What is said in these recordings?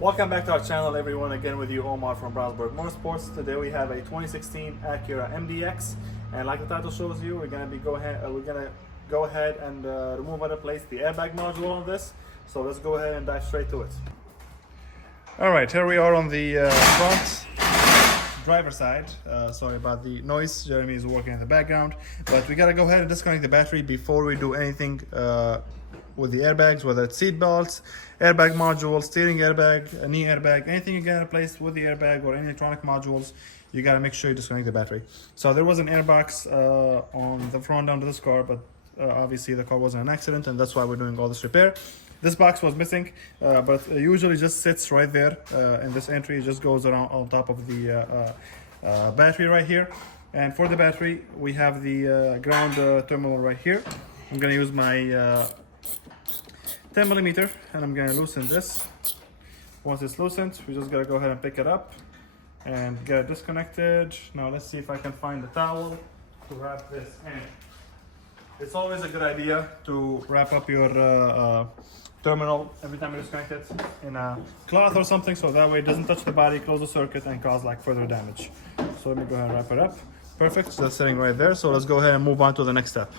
Welcome back to our channel, everyone. Again with you, Omar from Brownsburg Motorsports. Today we have a 2016 Acura MDX, and like the title shows you, we're gonna go ahead and remove and replace the airbag module on this. So let's go ahead and dive straight to it. All right, here we are on the front driver side. Sorry about the noise. Jeremy is working in the background, but we gotta go ahead and disconnect the battery before we do anything with the airbags, whether it's seat belts, airbag module, steering airbag, knee airbag, anything you're gonna replace with the airbag or any electronic modules, you gotta make sure you disconnect the battery. So there was an airbox on the front down to this car, but obviously the car was in an accident, and that's why we're doing all this repair. This box was missing, but usually just sits right there in this entry. It just goes around on top of the battery right here. And for the battery, we have the ground terminal right here. I'm gonna use my 10 millimeter, and I'm gonna loosen this. Once it's loosened, we just gotta go ahead and pick it up and get it disconnected. Now let's see if I can find the towel to wrap this in. It's always a good idea to wrap up your terminal every time you disconnect it in a cloth or something, so that way it doesn't touch the body, close the circuit, and cause like further damage. So let me go ahead and wrap it up. Perfect, so that's sitting right there. So let's go ahead and move on to the next step.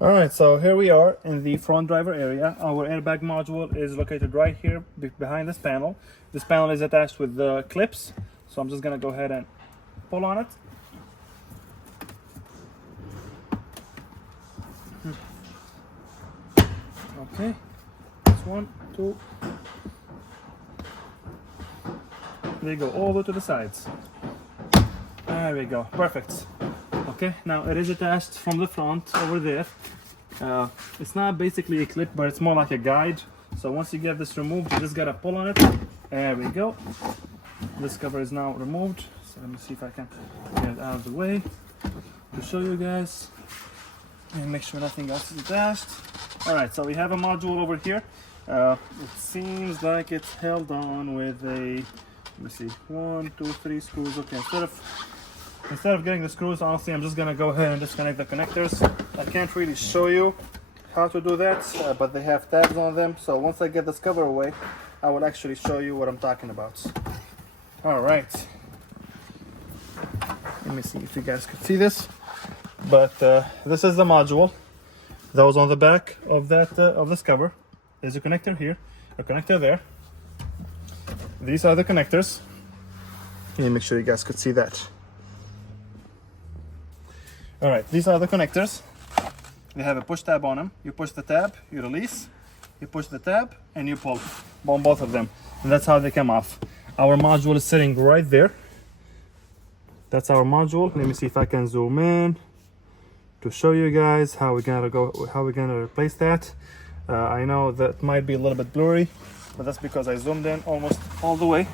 All right, so here we are in the front driver area. Our airbag module is located right here behind this panel. This panel is attached with the clips, so I'm just gonna go ahead and pull on it. Okay, that's 1, 2. There you go, all the way to the sides. There we go, perfect. Okay, now it is attached from the front over there. It's not basically a clip, but it's more like a guide. So once you get this removed, you just gotta pull on it. There we go. This cover is now removed. So let me see if I can get it out of the way to show you guys and make sure nothing else is attached. All right, so we have a module over here. It seems like it's held on with a, let me see, 1, 2, 3 screws. Okay, instead of getting the screws, honestly, I'm just gonna go ahead and disconnect the connectors. I can't really show you how to do that, but they have tabs on them. So once I get this cover away, I will actually show you what I'm talking about. All right. Let me see if you guys can see this. But this is the module that was on the back of that of this cover. There's a connector here, a connector there. These are the connectors. Let me make sure you guys could see that. All right, these are the connectors. They have a push tab on them. You push the tab, you release, you push the tab, and you pull on both of them. And that's how they come off. Our module is sitting right there. That's our module. Let me see if I can zoom in to show you guys how we're gonna replace that. I know that might be a little bit blurry, but that's because I zoomed in almost all the way.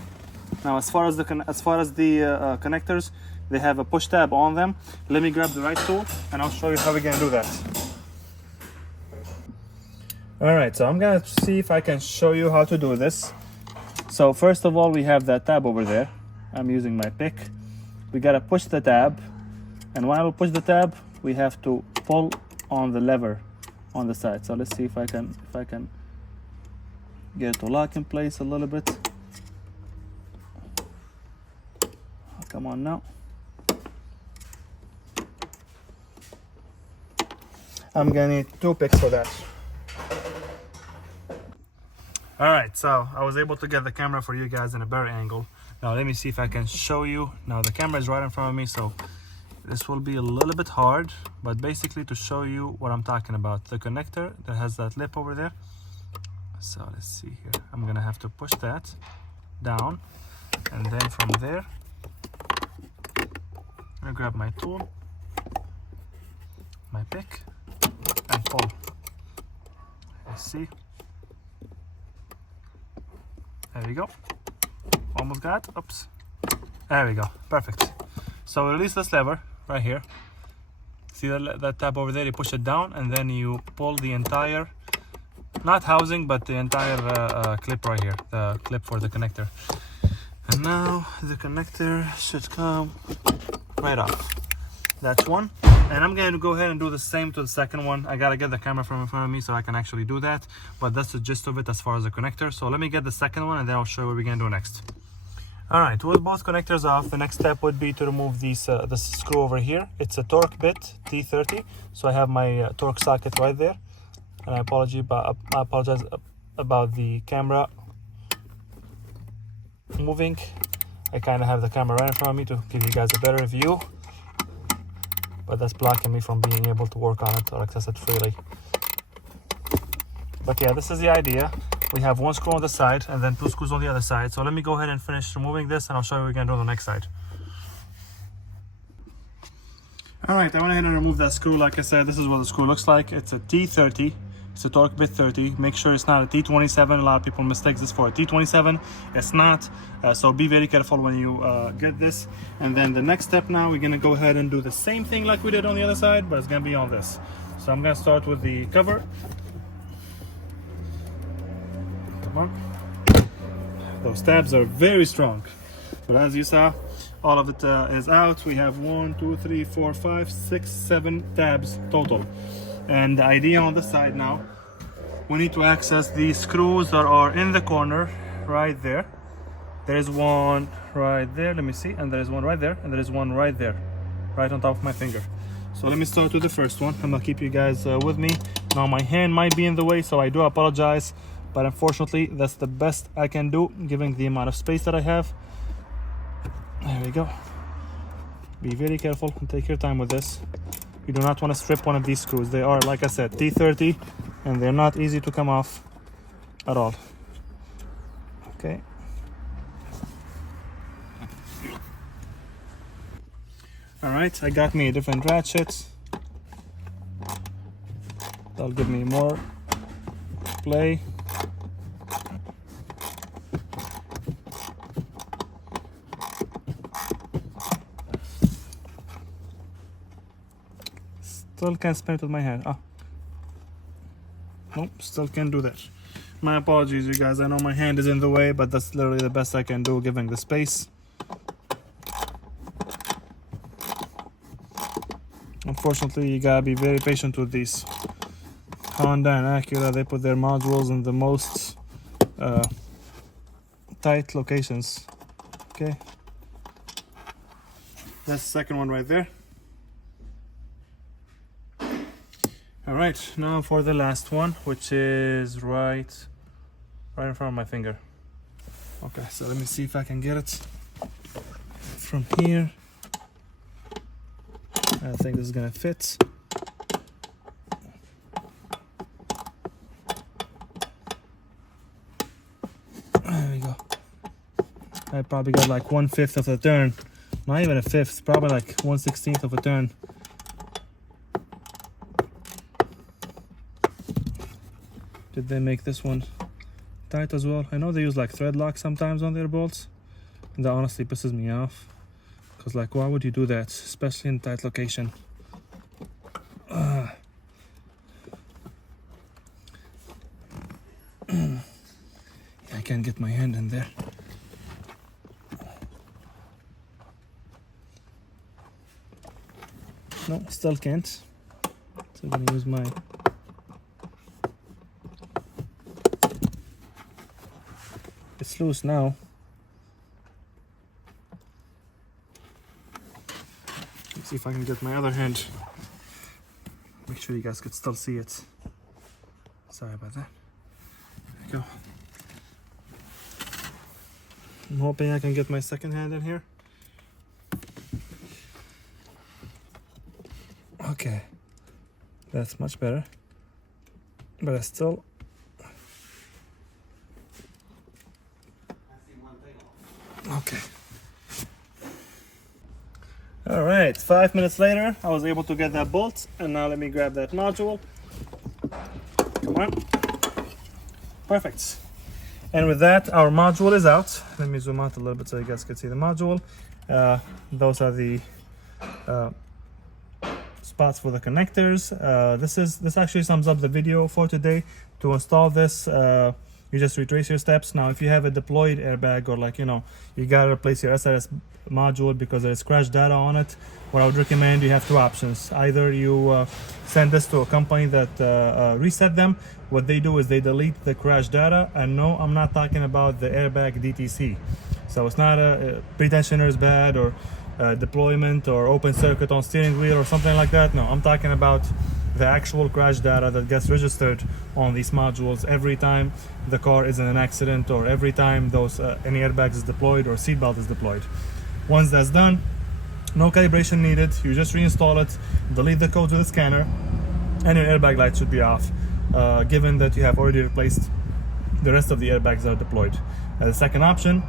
Now, as far as the connectors, they have a push tab on them. Let me grab the right tool and I'll show you how we're gonna do that. All right, so I'm gonna see if I can show you how to do this. So first of all, we have that tab over there. I'm using my pick. We gotta push the tab, and while we push the tab, we have to pull on the lever on the side. So let's see if I can get it to lock in place a little bit. Come on now. I'm gonna need 2 picks for that. All right, so I was able to get the camera for you guys in a better angle. Now let me see if I can show you. Now the camera is right in front of me, so this will be a little bit hard, but basically to show you what I'm talking about. The connector that has that lip over there. So let's see here. I'm gonna have to push that down, and then from there, I'm gonna grab my tool, my pick, and pull. Let's see. There we go. Almost got it. Oops. There we go. Perfect. So release this lever right here. See that tab over there? You push it down, and then you pull the entire, not housing, but the entire clip right here. The clip for the connector. And now the connector should come right off. That's one. And I'm going to go ahead and do the same to the second one. I gotta get the camera from in front of me so I can actually do that, but that's the gist of it as far as the connector. So let me get the second one and then I'll show you what we're gonna do next. All right, with both connectors off, the next step would be to remove this screw over here. It's a torque bit T30, so I have my torque socket right there. And I apologize about the camera moving. I kind of have the camera right in front of me to give you guys a better view, but that's blocking me from being able to work on it or access it freely. But yeah, this is the idea. We have one screw on the side and then two screws on the other side. So let me go ahead and finish removing this and I'll show you what we're gonna do on the next side. All right, I went ahead and removed that screw. Like I said, this is what the screw looks like. It's a T30. It's a torque bit 30. Make sure it's not a T27. A lot of people mistake this for a T27. It's not. So be very careful when you get this. And then the next step now, we're gonna go ahead and do the same thing like we did on the other side, but it's gonna be on this. So I'm gonna start with the cover. Come on. Those tabs are very strong. But as you saw, all of it is out. We have 1, 2, 3, 4, 5, 6, 7 tabs total. And the idea on the side now, we need to access the screws that are in the corner right there. There is one right there, let me see, and there is one right there, and there is one right there, right on top of my finger. So let me start with the first one. I'm gonna keep you guys with me. Now my hand might be in the way, so I do apologize, but unfortunately that's the best I can do given the amount of space that I have. There we go. Be very careful and take your time with this. You do not want to strip one of these screws. They are, like I said, T30, and they're not easy to come off at all. Okay. All right, I got me a different ratchet. That'll give me more play. Still can't spin it with my hand. Ah. Nope, still can't do that. My apologies, you guys. I know my hand is in the way, but that's literally the best I can do given the space. Unfortunately, you gotta be very patient with these. Honda and Acura, they put their modules in the most tight locations. Okay. That's the second one right there. All right, now for the last one, which is right in front of my finger. Okay, so let me see if I can get it from here. I think this is gonna fit. There we go. I probably got like 1/5 of a turn. Not even a fifth, probably like 1/16 of a turn. Did they make this one tight as well? I know they use like thread lock sometimes on their bolts, and that honestly pisses me off. Because like, why would you do that, especially in a tight location? I can't get my hand in there. No, still can't. So I'm gonna use my it's loose now. Let's see if I can get my other hand. Make sure you guys could still see it. Sorry about that. There we go. I'm hoping I can get my second hand in here. Okay, that's much better, but I still okay. All right, 5 minutes later, I was able to get that bolt, and now let me grab that module. Come on. Perfect. And with that, our module is out. Let me zoom out a little bit so you guys can see the module. Those are the spots for the connectors. This actually sums up the video for today. To install this, you just retrace your steps. Now if you have a deployed airbag, or like, you know, you gotta replace your SRS module because there's crash data on it, what I would recommend, you have two options. Either you send this to a company that reset them. What they do is they delete the crash data, and no, I'm not talking about the airbag DTC. So it's not a pretensioners bad or deployment or open circuit on steering wheel or something like that. No, I'm talking about the actual crash data that gets registered on these modules every time the car is in an accident, or every time those any airbags is deployed or seatbelt is deployed. Once that's done, no calibration needed. You just reinstall it, delete the code with the scanner, and your airbag light should be off, given that you have already replaced the rest of the airbags that are deployed. The second option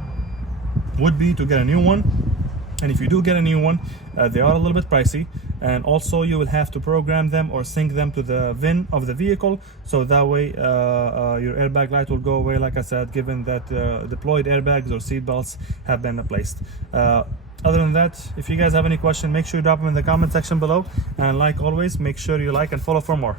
would be to get a new one, and if you do get a new one, they are a little bit pricey, and also you will have to program them or sync them to the VIN of the vehicle, so that way your airbag light will go away, like I said, given that deployed airbags or seat belts have been replaced. Other than that, if you guys have any question, make sure you drop them in the comment section below, and like always, make sure you like and follow for more.